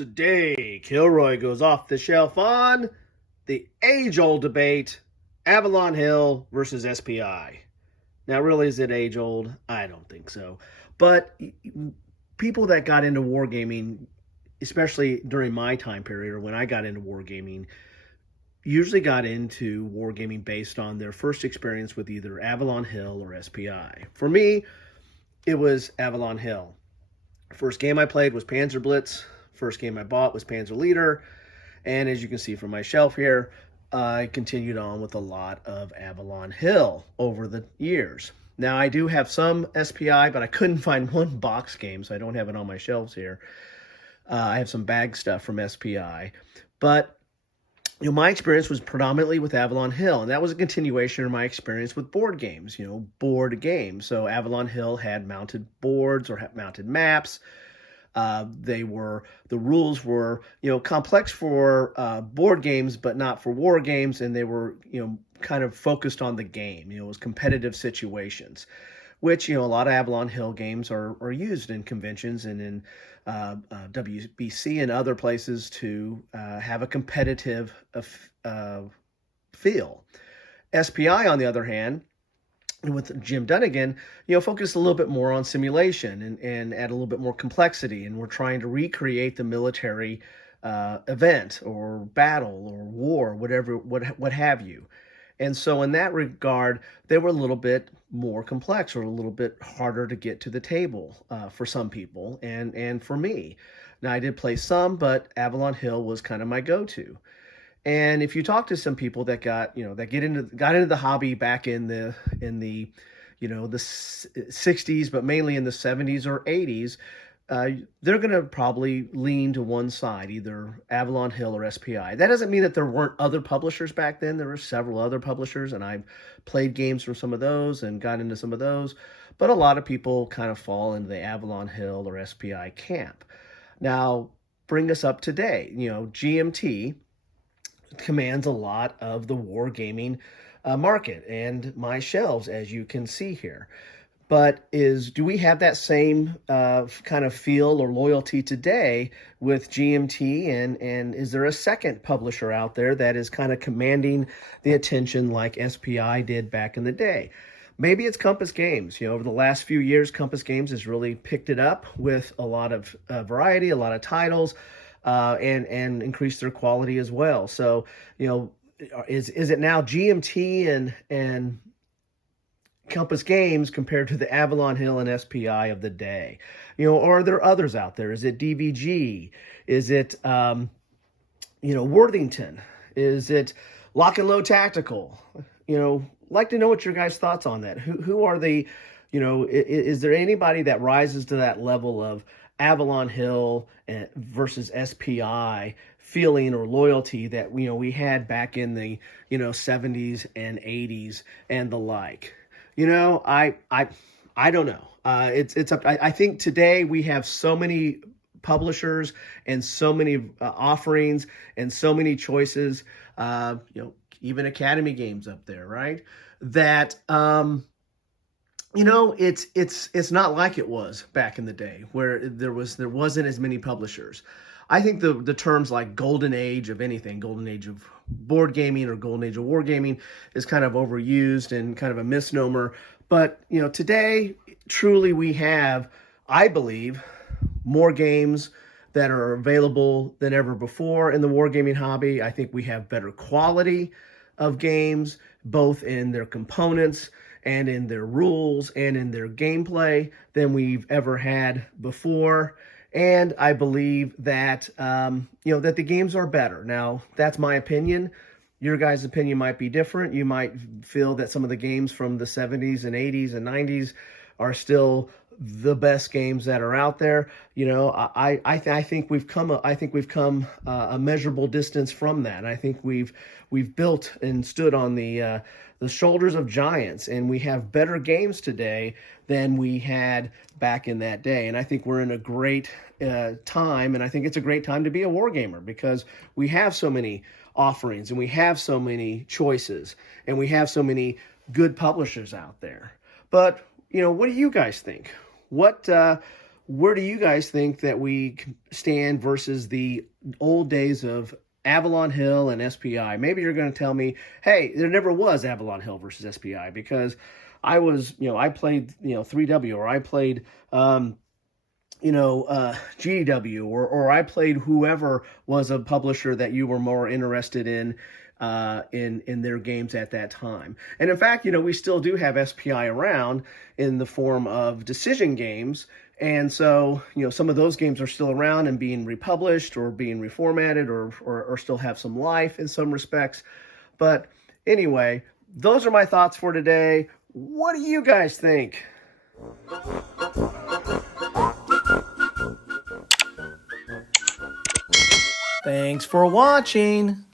Today, Kilroy goes off the shelf on the age-old debate, Avalon Hill versus SPI. Now, really, is it age-old? I don't think so. But people that got into wargaming, especially during my time period or when I got into wargaming, usually got into wargaming based on their first experience with either Avalon Hill or SPI. For me, it was Avalon Hill. First game I played was Panzer Blitz. First game I bought was Panzer Leader. And as you can see from my shelf here, I continued on with a lot of Avalon Hill over the years. Now, I do have some SPI, but I couldn't find one box game, so I don't have it on my shelves here. I have some bag stuff from SPI. But my experience was predominantly with Avalon Hill, and that was a continuation of my experience with board games, board games. So Avalon Hill had mounted boards or mounted maps. The rules were, complex for board games, but not for war games, and they were, kind of focused on the game. It was competitive situations, which, a lot of Avalon Hill games are used in conventions and in WBC and other places to have a competitive feel. SPI, on the other hand, with Jim Dunnigan, focused a little bit more on simulation and add a little bit more complexity. And we're trying to recreate the military event or battle or war, whatever, what have you. And so in that regard, they were a little bit more complex or a little bit harder to get to the table for some people and for me. Now, I did play some, but Avalon Hill was kind of my go-to. And if you talk to some people that got into the hobby back in the 60s, but mainly in the 70s or 80s, they're going to probably lean to one side, either Avalon Hill or SPI. That doesn't mean that there weren't other publishers back then. There were several other publishers, and I've played games from some of those and got into some of those. But a lot of people kind of fall into the Avalon Hill or SPI camp. Now, bring us up today. GMT commands a lot of the wargaming market and my shelves, as you can see here. But do we have that same kind of feel or loyalty today with GMT? And is there a second publisher out there that is kind of commanding the attention like SPI did back in the day? Maybe it's Compass Games. Over the last few years, Compass Games has really picked it up with a lot of variety, a lot of titles, and increased their quality as well. So, is it now GMT and Compass Games compared to the Avalon Hill and SPI of the day? Or are there others out there? Is it DVG? Is it, Worthington? Is it Lock and Load Tactical? Like to know what your guys' thoughts on that. Who are the, is there anybody that rises to that level of Avalon Hill versus SPI feeling or loyalty that we had back in the 70s and 80s and the like? I don't know. It's up. I think today we have so many publishers and so many offerings and so many choices. Even Academy Games up there, right? That it's not like it was back in the day where there wasn't as many publishers. I think the terms like golden age of anything, golden age of board gaming or golden age of wargaming is kind of overused and kind of a misnomer. But, today, truly we have, I believe, more games that are available than ever before in the wargaming hobby. I think we have better quality of games, both in their components and in their rules and in their gameplay than we've ever had before. And I believe that, that the games are better. Now, that's my opinion. Your guys' opinion might be different. You might feel that some of the games from the 70s and 80s and 90s are still the best games that are out there. I think we've come a measurable distance from that. I think we've built and stood on the shoulders of giants, and we have better games today than we had back in that day. And I think we're in a great time, and I think it's a great time to be a wargamer because we have so many offerings and we have so many choices and we have so many good publishers out there. But what do you guys think? What where do you guys think that we stand versus the old days of Avalon Hill and SPI? Maybe you're going to tell me, hey, there never was Avalon Hill versus SPI, because I played, 3W, or I played, GDW, or I played whoever was a publisher that you were more interested in their games at that time. And in fact, we still do have SPI around in the form of decision games. And so, some of those games are still around and being republished or being reformatted, or still have some life in some respects. But anyway, those are my thoughts for today. What do you guys think? Thanks for watching.